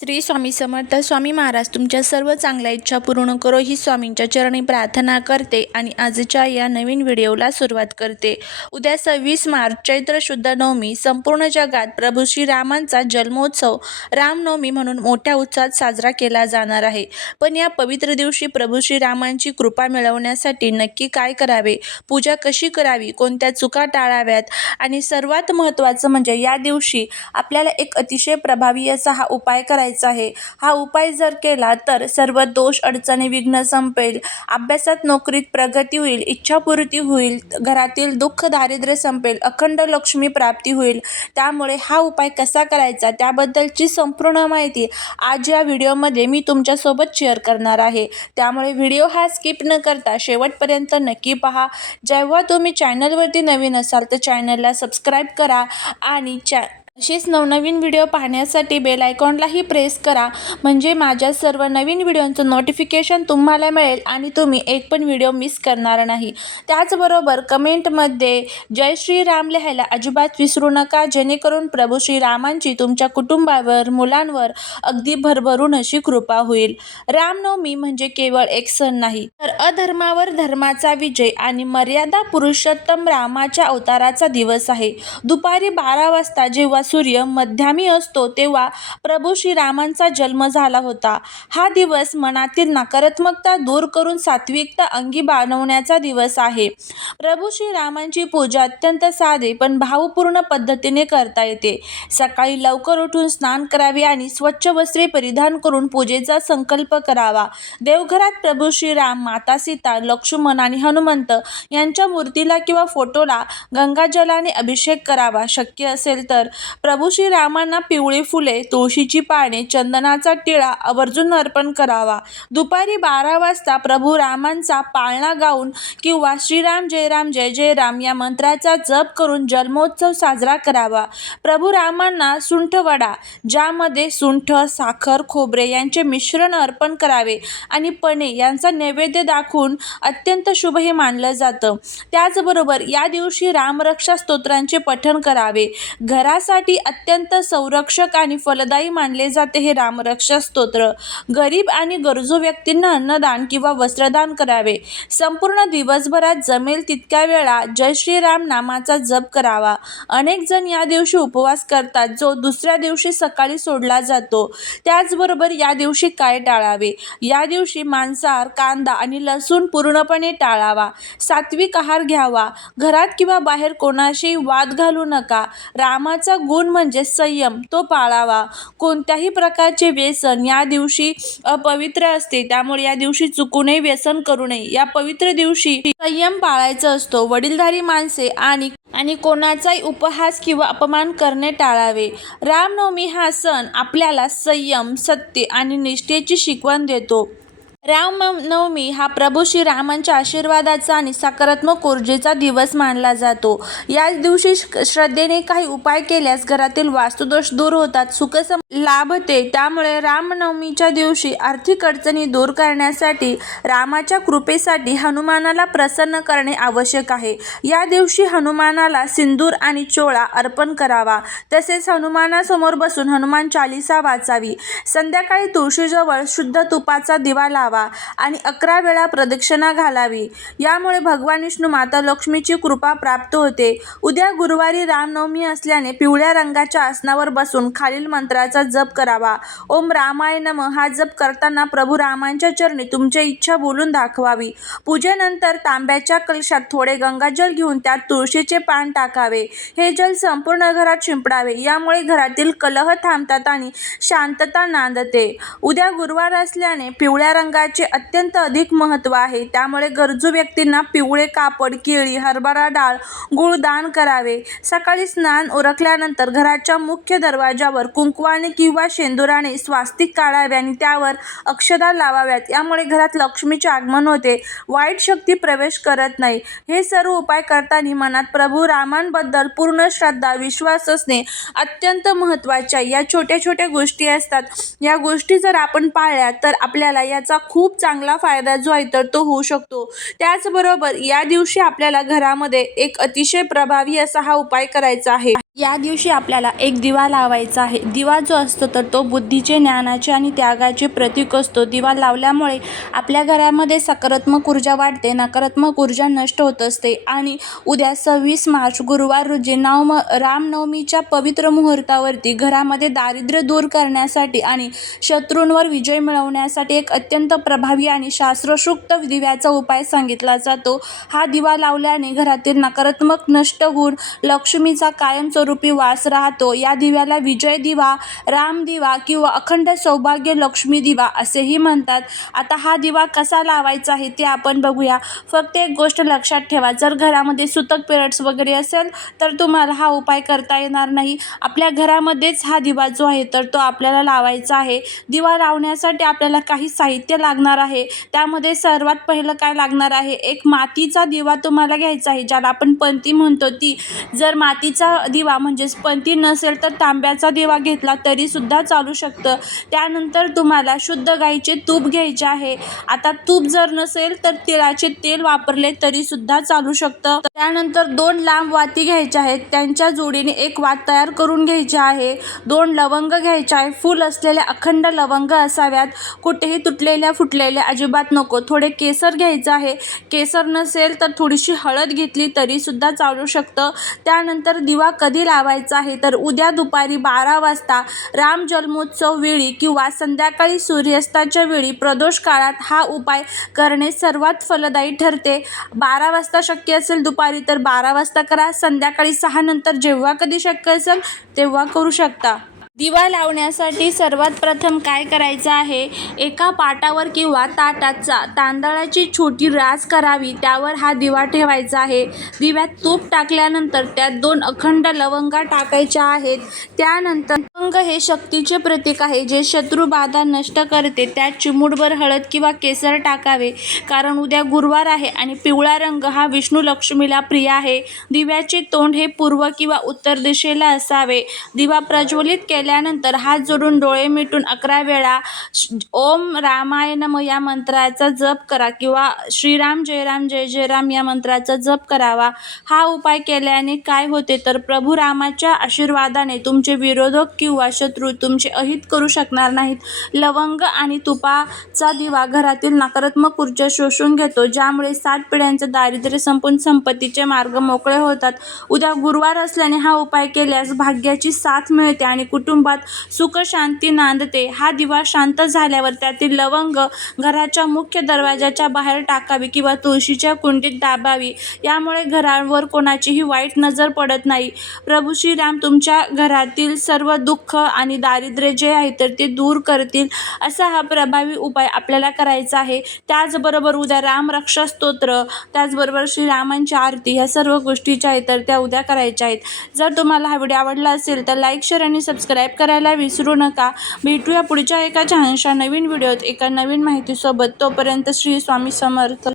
श्री स्वामी समर्थ. स्वामी महाराज तुमच्या सर्व चांगल्या इच्छा पूर्ण करो ही स्वामींच्या चरणी प्रार्थना करते आणि आजच्या या नवीन व्हिडिओला सुरुवात करते. उद्या 26 मार्च चैत्र शुद्ध नवमी संपूर्ण जगात प्रभू श्रीरामांचा जन्मोत्सव रामनवमी म्हणून मोठ्या उत्साहात साजरा केला जाणार आहे. पण या पवित्र दिवशी प्रभू श्रीरामांची कृपा मिळवण्यासाठी नक्की काय करावे, पूजा कशी करावी, कोणत्या चुका टाळाव्यात आणि सर्वात महत्त्वाचं म्हणजे या दिवशी आपल्याला एक अतिशय प्रभावी असा हा उपाय करायचा आहे. हा उपाय जर केला तर सर्व दोष, अडचणी, विघ्न संपेल, अभ्यासात, नोकरीत प्रगती होईल, इच्छापूर्ती होईल, घरातील दुःख, दारिद्र्य संपेल, अखंड लक्ष्मी प्राप्ती होईल. त्यामुळे हा उपाय कसा करायचा त्याबद्दलची संपूर्ण माहिती आज या व्हिडिओमध्ये मी तुमच्यासोबत शेअर करणार आहे. त्यामुळे व्हिडिओ हा स्किप न करता शेवटपर्यंत नक्की पहा. जेव्हा तुम्ही चॅनलवरती नवीन असाल तर चॅनलला सबस्क्राईब करा आणि असेच नवनवीन व्हिडिओ पाहण्यासाठी बेल आयकॉनलाही प्रेस करा, म्हणजे माझ्या सर्व नवीन व्हिडिओंचं नोटिफिकेशन तुम्हाला मिळेल आणि तुम्ही एक पण व्हिडिओ मिस करणार नाही. त्याचबरोबर कमेंटमध्ये जय श्रीराम लिहायला अजिबात विसरू नका, जेणेकरून प्रभू श्रीरामांची तुमच्या कुटुंबावर, मुलांवर अगदी भरभरून अशी कृपा होईल. रामनवमी म्हणजे केवळ एक सण नाही, तर अधर्मावर धर्माचा विजय आणि मर्यादा पुरुषोत्तम रामाच्या अवताराचा दिवस आहे. दुपारी 12 वाजता जेव्हा सूर्य मध्यामी असतो तेव्हा प्रभू श्रीरामांचा जन्म झाला होता. हा दिवस मनातील नकारात्मकता दूर करून सात्विकता अंगी बाणवण्याचा दिवस आहे. प्रभू श्रीरामांची पूजा अत्यंत साधे पण भावपूर्ण पद्धतीने करता येते. सकाळी लवकर उठून स्नान करावे आणि स्वच्छ वस्त्रे परिधान करून पूजेचा संकल्प करावा. देवघरात प्रभू श्रीराम, माता सीता, लक्ष्मण आणि हनुमंत यांच्या मूर्तीला किंवा फोटोला गंगाजलाने अभिषेक करावा. शक्य असेल तर प्रभू श्रीरामांना पिवळी फुले, तुळशीची पाने, चंदनाचा टिळा आवर्जून अर्पण करावा. दुपारी 12 वाजता प्रभू रामांचा पाळणा गाऊन किंवा श्रीराम जय राम जय जय राम या मंत्राचा जप करून जन्मोत्सव साजरा करावा. प्रभू रामांना सुंठवडा, ज्यामध्ये सुंठ, साखर, खोबरे यांचे मिश्रण अर्पण करावे आणि पणे यांचा नैवेद्य दाखवून अत्यंत शुभ हे मानलं जातं. त्याचबरोबर या दिवशी रामरक्षा स्तोत्रांचे पठण करावे. घरासाठी अत्यंत संरक्षक आणि फलदायी मानले जाते हे रामरक्षा स्तोत्र. गरीब आणि गरजू व्यक्तींना अन्नदान किंवा वस्त्रदान करावे. संपूर्ण दिवसभरात जमेल तितक्या वेळा जय श्रीराम नामाचा जप करावा. अनेक जण या दिवशी उपवास करतात, जो दुसऱ्या दिवशी सकाळी सोडला जातो. त्याचबरोबर या दिवशी काय टाळावे? या दिवशी मांसाहार, कांदा आणि लसूण पूर्णपणे टाळावा. सात्विक आहार घ्यावा. घरात किंवा बाहेर कोणाशी वाद घालू नका. रामाचा गुण म्हणजे संयम, तो पाळावा. कोणत्याही प्रकारचे व्यसन या दिवशी अपवित्र असते, त्यामुळे या दिवशी चुकूनही व्यसन करू नये. या पवित्र दिवशी संयम पाळायचा असतो. वडीलधारी माणसे आणि कोणाचाही उपहास किंवा अपमान करणे टाळावे. रामनवमी हा सण आपल्याला संयम, सत्य आणि निष्ठेची शिकवण देतो. रामनवमी हा प्रभू श्रीरामांच्या आशीर्वादाचा आणि सकारात्मक ऊर्जेचा दिवस मानला जातो. या दिवशी श्रद्धेने काही उपाय केल्यास घरातील वास्तुदोष दूर होतात, सुख लाभते. त्यामुळे रामनवमीच्या दिवशी आर्थिक अडचणी दूर करण्यासाठी, रामाच्या कृपेसाठी हनुमानाला प्रसन्न करणे आवश्यक आहे. या दिवशी हनुमानाला सिंदूर आणि चोळा अर्पण करावा. तसेच हनुमानासमोर बसून हनुमान चालीसा वाचावी. संध्याकाळी तुळशीजवळ शुद्ध तुपाचा दिवा लावा आणि 11 वेळा प्रदक्षिणा घालावी. यामुळे भगवान विष्णू, माता लक्ष्मीची कृपा प्राप्त होते. उद्या गुरुवारी रामनवमी असल्याने पिवळ्या रंगाच्या आसनावर बसून खालील मंत्राचा जप करावा. ओम रामाय नमः हा जप करताना प्रभू रामांच्या चरणी तुमची इच्छा बोलून दाखवावी. पूजेनंतर तांब्याच्या कलशात थोडे गंगाजल घेऊन त्यात तुळशीचे पान टाकावे. हे जल संपूर्ण घरात शिंपडावे. यामुळे घरातील कलह थांबतात आणि शांतता नांदते. उद्या गुरुवार असल्याने पिवळ्या रंगाचे अत्यंत अधिक महत्त्व आहे. त्यामुळे गरजू व्यक्तींना पिवळे कापड, केळी, हरभरा डाळ, गूळ दान करावे. सकाळी स्नान उरकल्यानंतर घराच्या मुख्य दरवाजावर कुंकवाने किंवा शेंदुराने स्वास्तिक काढावे आणि त्यावर अक्षता लावाव्यात. यामुळे घरात लक्ष्मीचे आगमन होते, वाईट शक्ती प्रवेश करत नाही. हे सर्व उपाय करताना मनात प्रभू रामांबद्दल पूर्ण श्रद्धा, विश्वास असणे अत्यंत महत्त्वाचे. या छोट्या छोट्या गोष्टी असतात, या गोष्टी जर आपण पाळल्या तर आपल्याला याचा खूप चांगला फायदा जो आहे तर तो होऊ शकतो. त्याचबरोबर या दिवशी आपल्याला घरामध्ये एक अतिशय प्रभावी असा हा उपाय करायचा आहे. या दिवशी आपल्याला एक दिवा लावायचा आहे. दिवा जो असतो तर तो बुद्धीचे, ज्ञानाचे आणि त्यागाचे प्रतीक असतो. दिवा लावल्यामुळे आपल्या घरामध्ये सकारात्मक ऊर्जा वाढते, नकारात्मक ऊर्जा नष्ट होत असते. आणि उद्या 26 मार्च गुरुवार रोजी रामनवमीच्या पवित्र मुहूर्तावरती घरामध्ये दारिद्र्य दूर करण्यासाठी आणि शत्रूंवर विजय मिळवण्यासाठी एक अत्यंत प्रभावी आणि शास्त्रोक्त दिव्याचा उपाय सांगितला जातो. हा दिवा लावल्याने घरातील नकारात्मक नष्ट होऊन लक्ष्मीचा कायमस्वरूपी वास राहतो. या दिव्याला विजय दिवा, राम दिवा किंवा अखंड सौभाग्य लक्ष्मी दिवा असेही म्हणतात. आता हा दिवा कसा लावायचा आहे ते आपण बघूया. फक्त एक गोष्ट लक्षात ठेवा, जर घरामध्ये सुतक पिरियड्स वगैरे असेल तर तुम्हाला हा उपाय करता येणार नाही. आपल्या घरामध्येच हा दिवा जो आहे तर तो आपल्याला लावायचा आहे. दिवा लावण्यासाठी आपल्याला काही साहित्य लागणार आहे. त्यामध्ये सर्वात पहिलं काय लागणार आहे, एक मातीचा दिवा तुम्हाला घ्यायचा आहे, ज्याला आपण पंती म्हणतो ती. जर मातीचा दिवा म्हणजेच पंती नसेल तर तांब्याचा दिवा घेतला तरी सुद्धा चालू शकतं. त्यानंतर तुम्हाला शुद्ध गाईचे तूप घ्यायचे आहे. आता तूप जर नसेल तर तिळाचे तेल वापरले तरी सुद्धा चालू शकतं. त्यानंतर 2 लांब वाती घ्यायच्या आहेत, त्यांच्या जोडीने एक वात तयार करून घ्यायची आहे. 2 लवंग घ्यायचे आहे, फुल असलेल्या अखंड लवंग असाव्यात, कुठेही तुटलेल्या फुटलेल्या अजिबात नको. थोडे केसर घ्यायचं आहे, केसर नसेल तर थोडीशी हळद घेतली तरी सुद्धा चालू शकतं. त्यानंतर दिवा कधी लावायचा आहे तर उद्या दुपारी 12 वाजता राम जन्मोत्सव वेळी किंवा संध्याकाळी सूर्यास्ताच्या वेळी प्रदोष काळात हा उपाय करणे सर्वात फलदायी ठरते. 12 वाजता शक्य असेल दुपारी तर 12 वाजता करा, संध्याकाळी 6 नंतर जेव्हा कधी शक्य असेल तेव्हा करू शकता. दिवा लावण्यासाठी सर्वात प्रथम काय करायचं आहे, एका पाटावर किंवा ताटाचा तांदळाची छोटी रास करावी, त्यावर हा दिवा ठेवायचा आहे. दिव्यात तूप टाकल्यानंतर त्यात 2 अखंड लवंगा टाकायच्या आहेत. त्यानंतर लवंग हे शक्तीचे प्रतीक आहे, जे शत्रुबाधा नष्ट करते. त्यात चिमूटभर हळद किंवा केसर टाकावे, कारण उद्या गुरुवार आहे आणि पिवळा रंग हा विष्णू लक्ष्मीला प्रिय आहे. दिव्याचे तोंड हे पूर्व किंवा उत्तर दिशेला असावे. दिवा प्रज्वलित केल्यानंतर हात जोडून डोळे मिटून 11 वेळा ओम रामाय नमः या मंत्राचा जप करा किंवा श्रीराम जय राम जय जय राम या मंत्राचा जप करावा. हा उपाय केल्याने काय होते तर प्रभू रामाच्या आशीर्वादाने तुमचे विरोधक किंवा शत्रू तुमचे अहित करू शकणार नाहीत. लवंग आणि तुपाचा दिवा घरातील नकारात्मक ऊर्जा शोषून घेतो, ज्यामुळे 7 पिढ्यांचं दारिद्र्य संपून संपत्तीचे मार्ग मोकळे होतात. उद्या गुरुवार असल्याने हा उपाय केल्यास भाग्याची साथ मिळते आणि कुटुंबात सुख शांती नांदते. हा दिवा शांत झाल्यावर त्यातील लवंग घराच्या मुख्य दरवाजाच्या बाहेर टाकावी किंवा तुळशीच्या कुंडीत दाबावी. यामुळे घरावर कोणाचीही वाईट नजर पडत नाही. प्रभू श्रीराम तुमच्या घरातील सर्व दुःख आणि दारिद्र्य जे आहे तर ते दूर करतील. असा हा प्रभावी उपाय आपल्याला करायचा आहे. त्याचबरोबर उद्या राम रक्षा स्तोत्र, त्याचबरोबर श्रीरामांची आरती, ह्या सर्व गोष्टी ज्या आहेत तर त्या उद्या करायच्या आहेत. जर तुम्हाला हा व्हिडिओ आवडला असेल तर लाईक, शेअर आणि सबस्क्राईब करायला विसरू नका. भेटूया पुढच्या एका छानशा नवीन व्हिडिओत एका नवीन माहितीसोबत. तोपर्यंत श्री स्वामी समर्थ.